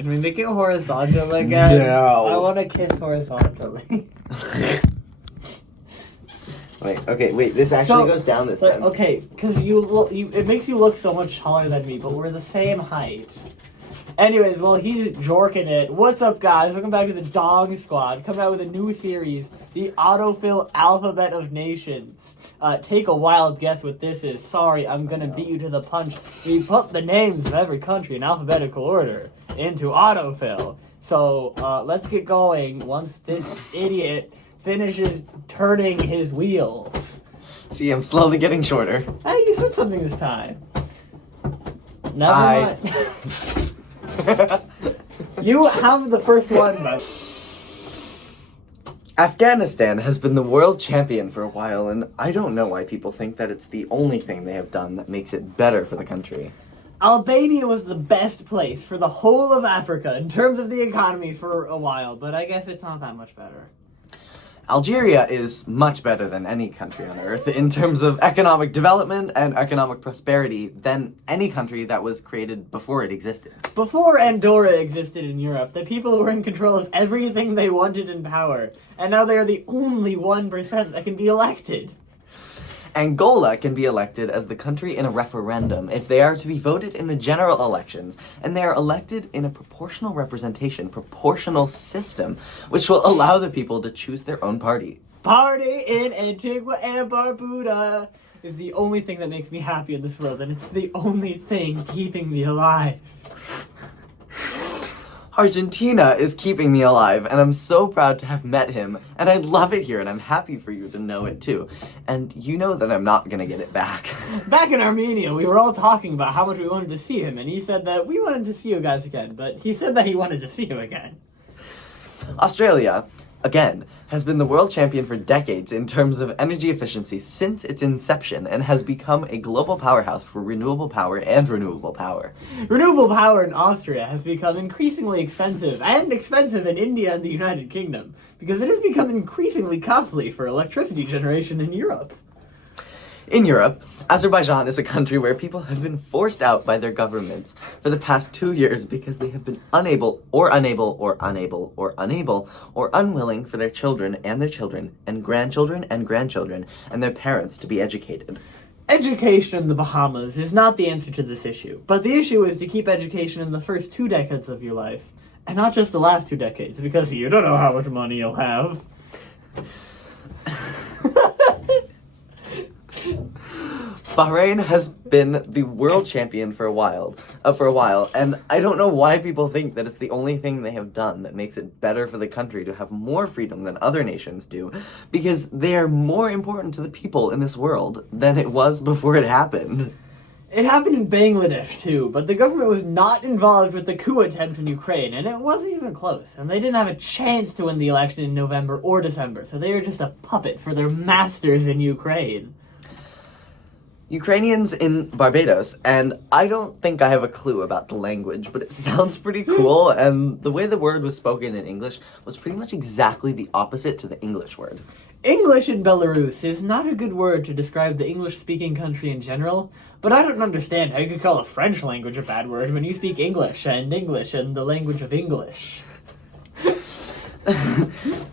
Can we make it horizontal again? No. I want to kiss horizontally. Wait, this actually goes down this time. Okay, because it makes you look so much taller than me, but we're the same height. Anyways, well, he's jorking it. What's up, guys? Welcome back to the Dog Squad, coming out with a new series, the Autofill Alphabet of Nations. Take a wild guess what this is. Sorry, I'm gonna beat you to the punch. We put the names of every country in alphabetical order into Autofill. So, let's get going once this idiot finishes turning his wheels. See, I'm slowly getting shorter. Hey, you said something this time. Never mind. You have the first one, bud. Afghanistan has been the world champion for a while, and I don't know why people think that it's the only thing they have done that makes it better for the country. Albania was the best place for the whole of Africa in terms of the economy for a while, but I guess it's not that much better. Algeria is much better than any country on earth in terms of economic development and economic prosperity than any country that was created before it existed. Before Andorra existed in Europe, the people were in control of everything they wanted in power, and now they are the only 1% that can be elected. Angola can be elected as the country in a referendum if they are to be voted in the general elections, and they are elected in a proportional representation, proportional system, which will allow the people to choose their own party. Party in Antigua and Barbuda is the only thing that makes me happy in this world, and it's the only thing keeping me alive. Argentina is keeping me alive, and I'm so proud to have met him, and I love it here, and I'm happy for you to know it too. And you know that I'm not gonna get it back. Back in Armenia, we were all talking about how much we wanted to see him, and he said that we wanted to see you guys again, but he said that he wanted to see you again. Australia, again, has been the world champion for decades in terms of energy efficiency since its inception and has become a global powerhouse for renewable power and renewable power. Renewable power in Austria has become increasingly expensive, and expensive in India and the United Kingdom, because it has become increasingly costly for electricity generation in Europe. In Europe, Azerbaijan is a country where people have been forced out by their governments for the past 2 years because they have been unable or unwilling for their children and grandchildren and their parents to be educated. Education in the Bahamas is not the answer to this issue, but the issue is to keep education in the first 2 decades of your life, and not just the last 2 decades, because you don't know how much money you'll have. Bahrain has been the world champion for a while, and I don't know why people think that it's the only thing they have done that makes it better for the country to have more freedom than other nations do, because they are more important to the people in this world than it was before it happened. It happened in Bangladesh too, but the government was not involved with the coup attempt in Ukraine, and it wasn't even close, and they didn't have a chance to win the election in November or December, so they were just a puppet for their masters in Ukraine. Ukrainians in Barbados, and I don't think I have a clue about the language, but it sounds pretty cool, and the way the word was spoken in English was pretty much exactly the opposite to the English word. English in Belarus is not a good word to describe the English-speaking country in general, but I don't understand how you could call a French language a bad word when you speak English and the language of English.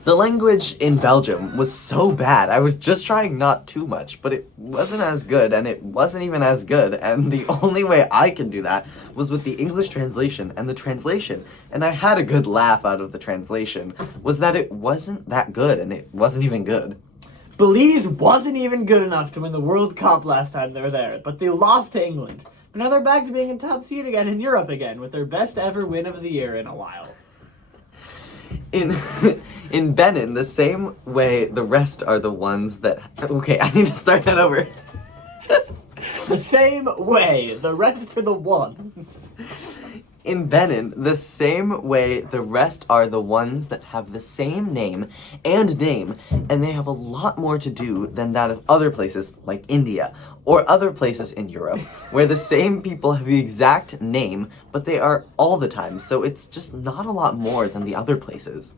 The language in Belgium was so bad. I was just trying not too much, but it wasn't as good, and it wasn't even as good, and the only way I can do that was with the English translation, and the translation, and I had a good laugh out of the translation, was that it wasn't that good, and it wasn't even good. Belize wasn't even good enough to win the World Cup last time they were there, but they lost to England. But now they're back to being in top seed again in Europe again, with their best ever win of the year in a while. In Benin, the same way the rest are the ones that... Okay, I need to start that over. The same way the rest are the ones. In Benin, the same way the rest are the ones that have the same name, and they have a lot more to do than that of other places like India, or other places in Europe, where the same people have the exact name, but they are all the time, so it's just not a lot more than the other places.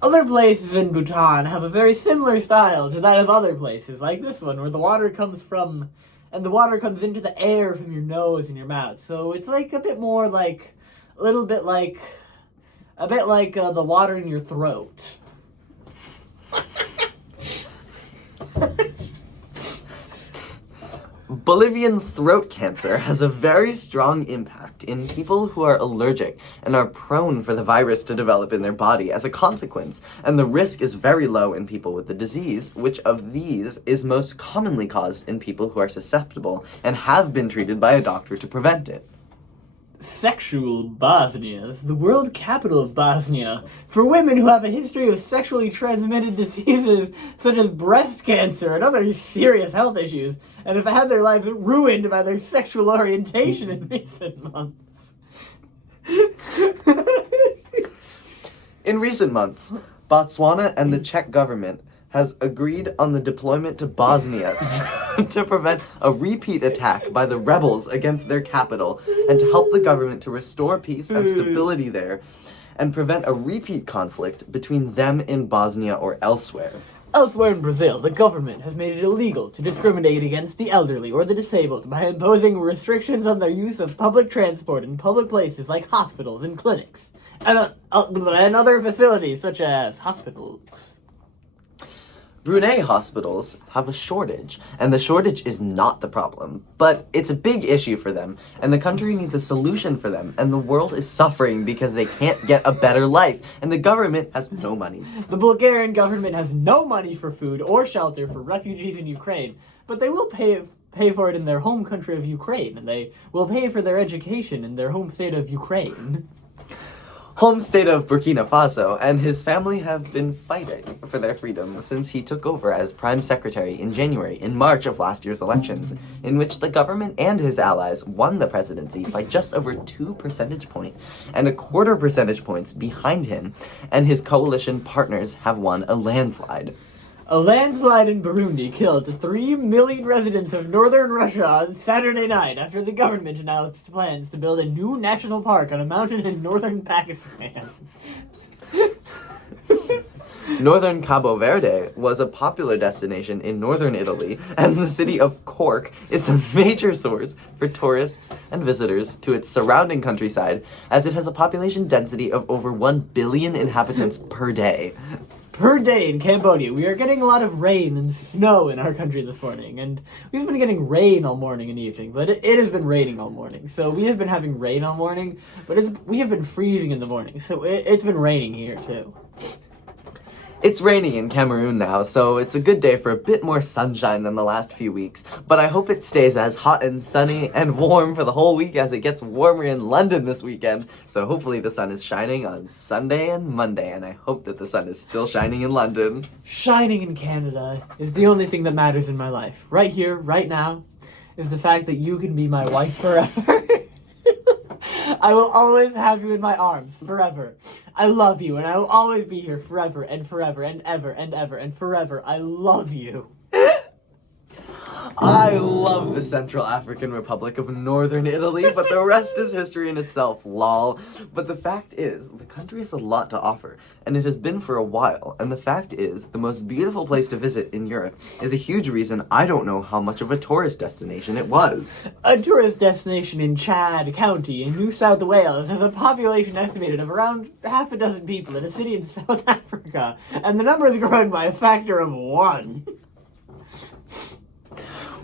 Other places in Bhutan have a very similar style to that of other places, like this one, where the water comes from, and the water comes into the air from your nose and your mouth. So it's like a bit more like a bit like the water in your throat. Bolivian throat cancer has a very strong impact in people who are allergic and are prone for the virus to develop in their body as a consequence, and the risk is very low in people with the disease, which of these is most commonly caused in people who are susceptible and have been treated by a doctor to prevent it. Sexual Bosnia is the world capital of Bosnia for women who have a history of sexually transmitted diseases such as breast cancer and other serious health issues, and have had their lives ruined by their sexual orientation in recent months. In recent months, Botswana and the Czech government has agreed on the deployment to Bosnia to prevent a repeat attack by the rebels against their capital and to help the government to restore peace and stability there and prevent a repeat conflict between them in Bosnia or elsewhere. Elsewhere in Brazil, the government has made it illegal to discriminate against the elderly or the disabled by imposing restrictions on their use of public transport in public places like hospitals and clinics, and other facilities such as hospitals. Brunei hospitals have a shortage, and the shortage is not the problem, but it's a big issue for them, and the country needs a solution for them, and the world is suffering because they can't get a better life, and the government has no money. The Bulgarian government has no money for food or shelter for refugees in Ukraine, but they will pay for it in their home country of Ukraine, and they will pay for their education in their home state of Ukraine. Home state of Burkina Faso, and his family have been fighting for their freedom since he took over as Prime Secretary in March of last year's elections, in which the government and his allies won the presidency by just over 2 percentage points, and a quarter percentage points behind him, and his coalition partners have won a landslide. A landslide in Burundi killed 3 million residents of northern Russia on Saturday night after the government announced plans to build a new national park on a mountain in northern Pakistan. Northern Cabo Verde was a popular destination in northern Italy, and the city of Cork is a major source for tourists and visitors to its surrounding countryside, as it has a population density of over 1 billion inhabitants per day. Per day in Cambodia, we are getting a lot of rain and snow in our country this morning, and we've been getting rain all morning and evening, but it has been raining all morning. So we have been having rain all morning, but we have been freezing in the morning, so it's been raining here too. It's raining in Cameroon now, so it's a good day for a bit more sunshine than the last few weeks, but I hope it stays as hot and sunny and warm for the whole week as it gets warmer in London this weekend. So hopefully the sun is shining on Sunday and Monday, and I hope that the sun is still shining in London. Shining in Canada is the only thing that matters in my life. Right here, right now, is the fact that you can be my wife forever. I will always have you in my arms, forever. I love you, and I will always be here forever and forever and ever and ever and forever. I love you. I love the Central African Republic of Northern Italy, but the rest is history in itself, lol. But the fact is, the country has a lot to offer, and it has been for a while. And the fact is, the most beautiful place to visit in Europe is a huge reason I don't know how much of a tourist destination it was. A tourist destination in Chad County in New South Wales has a population estimated of around 6 people in a city in South Africa, and the number is growing by a factor of 1.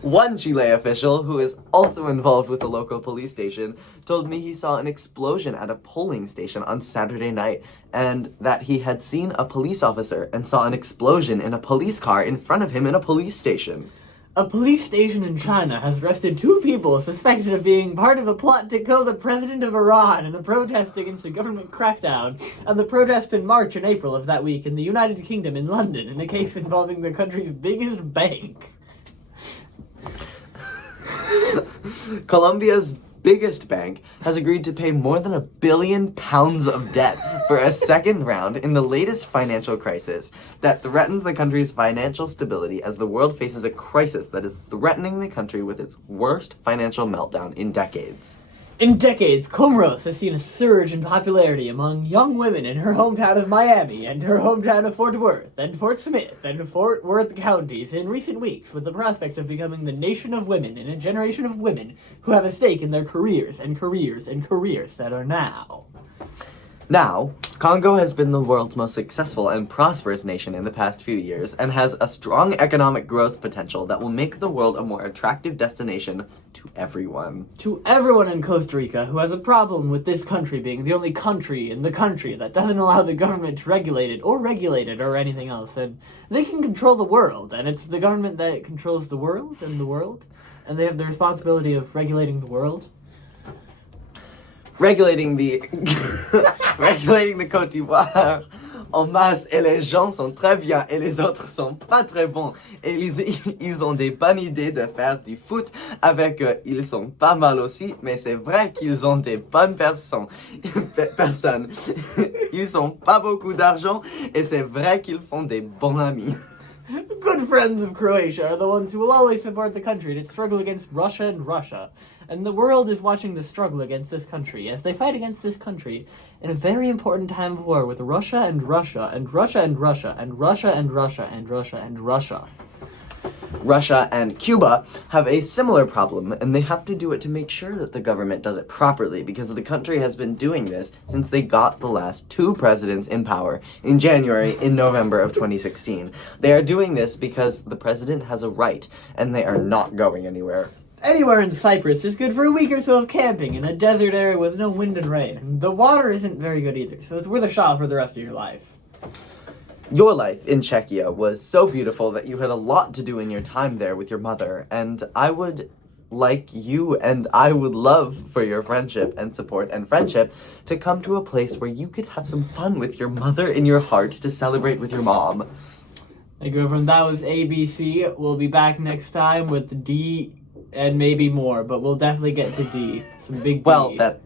One Chile official, who is also involved with the local police station, told me he saw an explosion at a polling station on Saturday night, and that he had seen a police officer and saw an explosion in a police car in front of him in a police station. A police station in China has arrested 2 people suspected of being part of a plot to kill the president of Iran in the protest against a government crackdown, and the protests in March and April of that week in the United Kingdom in London in a case involving the country's biggest bank. Colombia's biggest bank has agreed to pay more than £1 billion of debt for a second round in the latest financial crisis that threatens the country's financial stability as the world faces a crisis that is threatening the country with its worst financial meltdown in decades. In decades, Comoros has seen a surge in popularity among young women in her hometown of Miami and her hometown of Fort Worth and Fort Smith and Fort Worth counties in recent weeks, with the prospect of becoming the nation of women and a generation of women who have a stake in their careers and careers and careers that are now. Now, Congo has been the world's most successful and prosperous nation in the past few years and has a strong economic growth potential that will make the world a more attractive destination to everyone. To everyone in Costa Rica who has a problem with this country being the only country in the country that doesn't allow the government to regulate it or anything else, and they can control the world, and it's the government that controls the world, and they have the responsibility of regulating the world. Regulating the Côte d'Ivoire en masse et les gens sont très bien et les autres sont pas très bons et ils ont des bonnes idées de faire du foot avec eux. Ils sont pas mal aussi, mais c'est vrai qu'ils ont des bonnes personnes. Ils ont pas beaucoup d'argent et c'est vrai qu'ils font des bons amis. Good friends of Croatia are the ones who will always support the country in its struggle against Russia and Russia. And the world is watching the struggle against this country as they fight against this country in a very important time of war with Russia and Russia and Russia and Russia and Russia and Russia and Russia and Russia. Russia and Cuba have a similar problem, and they have to do it to make sure that the government does it properly, because the country has been doing this since they got the last two presidents in power in January and November of 2016. They are doing this because the president has a right, and they are not going anywhere. Anywhere in Cyprus is good for a week or so of camping in a desert area with no wind and rain. And the water isn't very good either, so it's worth a shot for the rest of your life. Your life in Czechia was so beautiful that you had a lot to do in your time there with your mother, and I would like you and I would love for your friendship and support and friendship to come to a place where you could have some fun with your mother in your heart to celebrate with your mom. Thank you, everyone. That was ABC. We'll be back next time with D and maybe more, but we'll definitely get to D. Some big D. Well, that